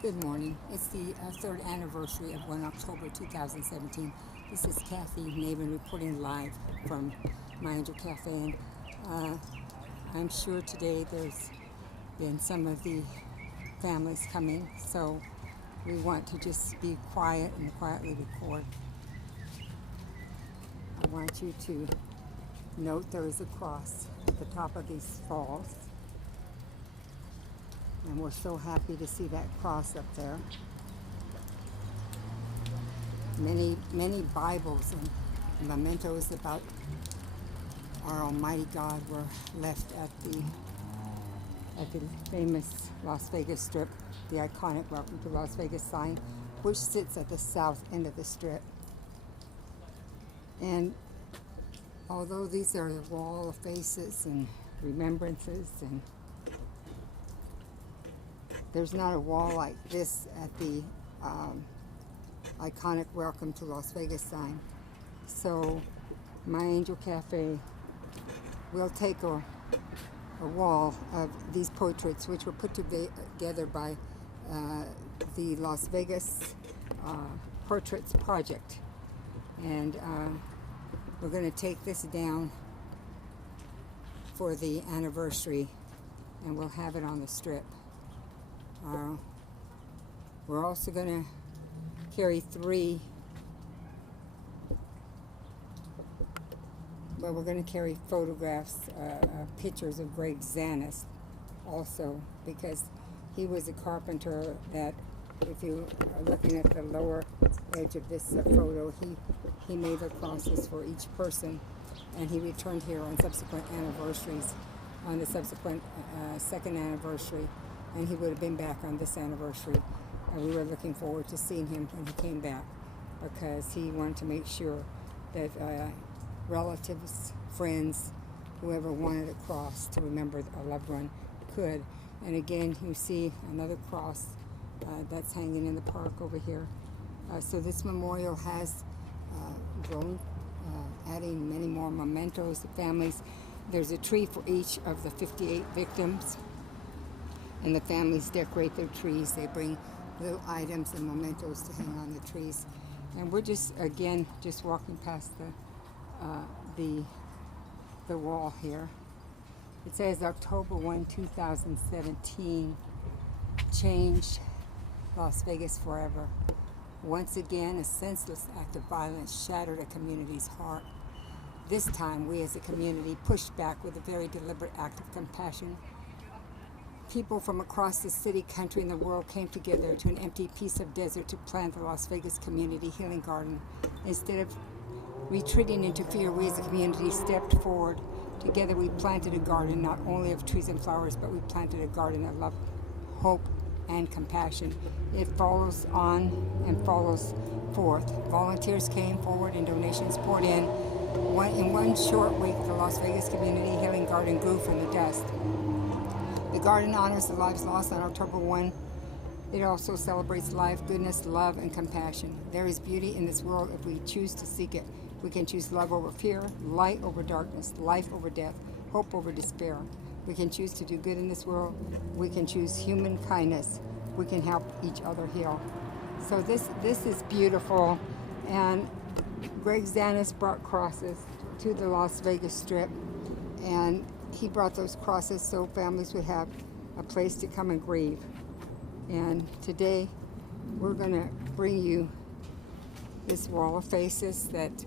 Good morning. It's the third anniversary of 1 October 2017. This is Kathy Navin reporting live from My Angel Cafe. And uh, I'm sure today there's been some of the families coming, so we want to just be quiet and quietly record. I want you to note there is a cross at the top of these falls, and we're so happy to see that cross up there. Many Bibles and mementos about our Almighty God were left at the famous Las Vegas Strip, the iconic Welcome to Las Vegas sign, which sits at the south end of the strip. And although these are the wall of faces and remembrances, and there's not a wall like this at the iconic Welcome to Las Vegas sign. So My Angel Cafe will take a wall of these portraits, which were put together by the Las Vegas Portraits Project. And we're going to take this down for the anniversary, and we'll have it on the strip. We're also going to carry we're going to carry photographs, pictures of Greg Zanis also, because he was a carpenter that, if you are looking at the lower edge of this photo, he made the crosses for each person, and he returned here on subsequent anniversaries, on the subsequent second anniversary, and he would have been back on this anniversary. We were looking forward to seeing him when he came back, because he wanted to make sure that relatives, friends, whoever wanted a cross to remember a loved one could. And again, you see another cross that's hanging in the park over here. So this memorial has grown, adding many more mementos to families. There's a tree for each of the 58 victims, and the families decorate their trees. They bring little items and mementos to hang on the trees. And we're just walking past the wall here. It says October 1, 2017 changed Las Vegas forever. Once again, a senseless act of violence shattered a community's heart. This time, we as a community pushed back with a very deliberate act of compassion. People from across the city, country, and the world came together to an empty piece of desert to plant the Las Vegas Community Healing Garden. Instead of retreating into fear, we as a community stepped forward. Together we planted a garden, not only of trees and flowers, but we planted a garden of love, hope, and compassion. It follows on and follows forth. Volunteers came forward and donations poured in. In one short week, the Las Vegas Community Healing Garden grew from the dust. The garden honors the lives lost on October 1. It also celebrates life, goodness, love, and compassion. There is beauty in this world if we choose to seek it. We can choose love over fear, light over darkness, life over death, hope over despair. We can choose to do good in this world. We can choose human kindness. We can help each other heal. So this is beautiful. And Greg Zanis brought crosses to the Las Vegas Strip, and he brought those crosses so families would have a place to come and grieve. And today we're going to bring you this wall of faces that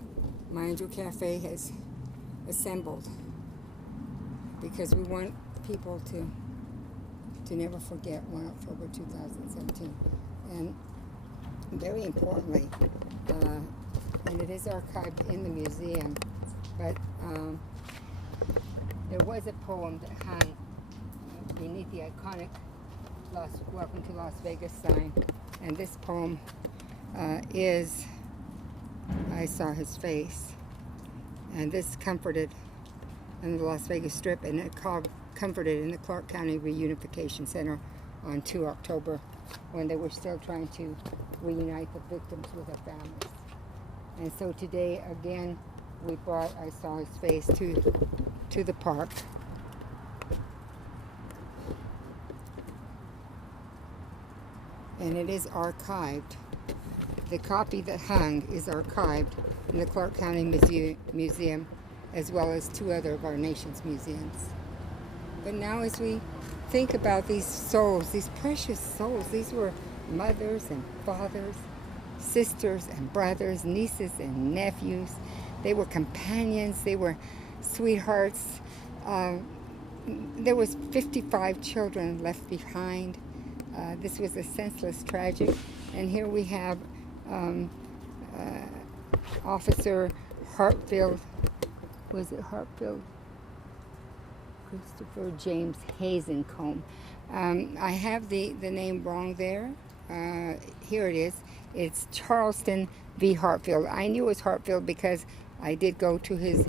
My Angel Cafe has assembled, because we want people to never forget 1 October 2017. And very importantly, and it is archived in the museum, but there was a poem that hung beneath the iconic Welcome to Las Vegas sign, and this poem is I Saw His Face, and this comforted in the Las Vegas Strip, and it comforted in the Clark County Reunification Center on 2 October, when they were still trying to reunite the victims with their families. And so today, again, we brought I Saw His Face to the park. and it is archived. The copy that hung is archived in the Clark County Museum, as well as 2 other of our nation's museums. But now as we think about these souls, these precious souls, these were mothers and fathers, sisters and brothers, nieces and nephews. They were companions, they were sweethearts. There was 55 children left behind. This was a senseless tragedy. And here we have Officer Hartfield, was it Hartfield? Christopher James Hazencombe. I have the name wrong there. Here it is. It's Charleston v. Hartfield. I knew it was Hartfield because I did go to his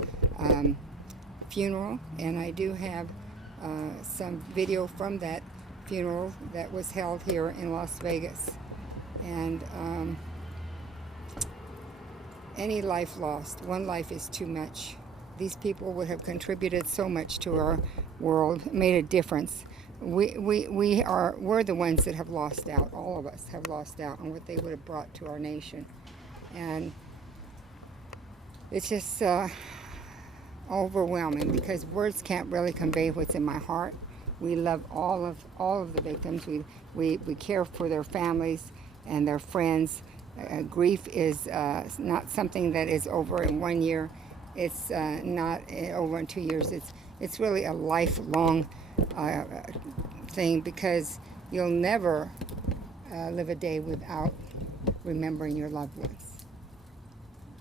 funeral, and I do have some video from that funeral that was held here in Las Vegas. And any life lost, one life is too much. These people would have contributed so much to our world, made a difference. We're the ones that have lost out. All of us have lost out on what they would have brought to our nation. And it's just overwhelming, because words can't really convey what's in my heart. We love all of the victims. We care for their families and their friends. Grief is not something that is over in 1 year. It's not over in 2 years. It's really a lifelong thing, because you'll never live a day without remembering your loved ones.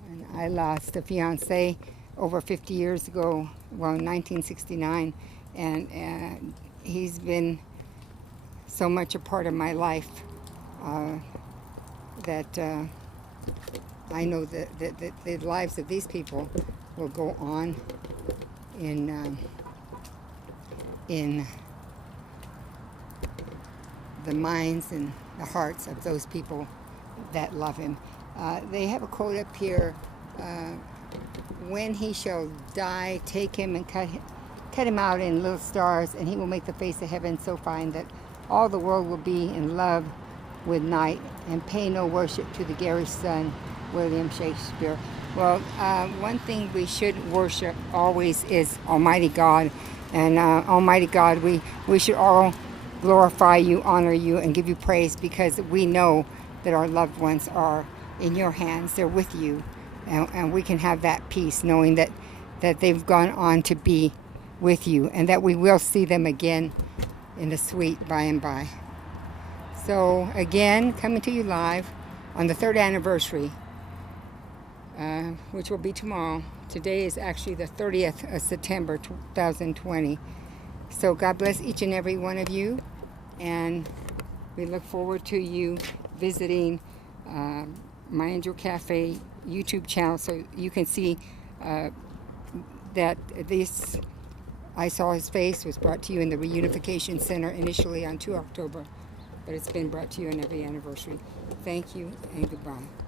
And I lost a fiance over 50 years ago, well, in 1969, and he's been so much a part of my life that I know that the lives of these people will go on in the minds and the hearts of those people that love him. They have a quote up here, when he shall die, take him and cut him out in little stars, and he will make the face of heaven so fine that all the world will be in love with night and pay no worship to the garish sun, William Shakespeare. Well, one thing we should worship always is Almighty God. And Almighty God, we should all glorify you, honor you, and give you praise, because we know that our loved ones are in your hands. They're with you. And we can have that peace, knowing that they've gone on to be with you, and that we will see them again in the sweet by and by. So again, coming to you live on the 3rd anniversary, which will be tomorrow. Today is actually the 30th of September 2020. So God bless each and every one of you, and we look forward to you visiting My Angel Cafe YouTube channel, so you can see that this I Saw His Face was brought to you in the Reunification Center initially on 2 October, but it's been brought to you on every anniversary. Thank you and goodbye.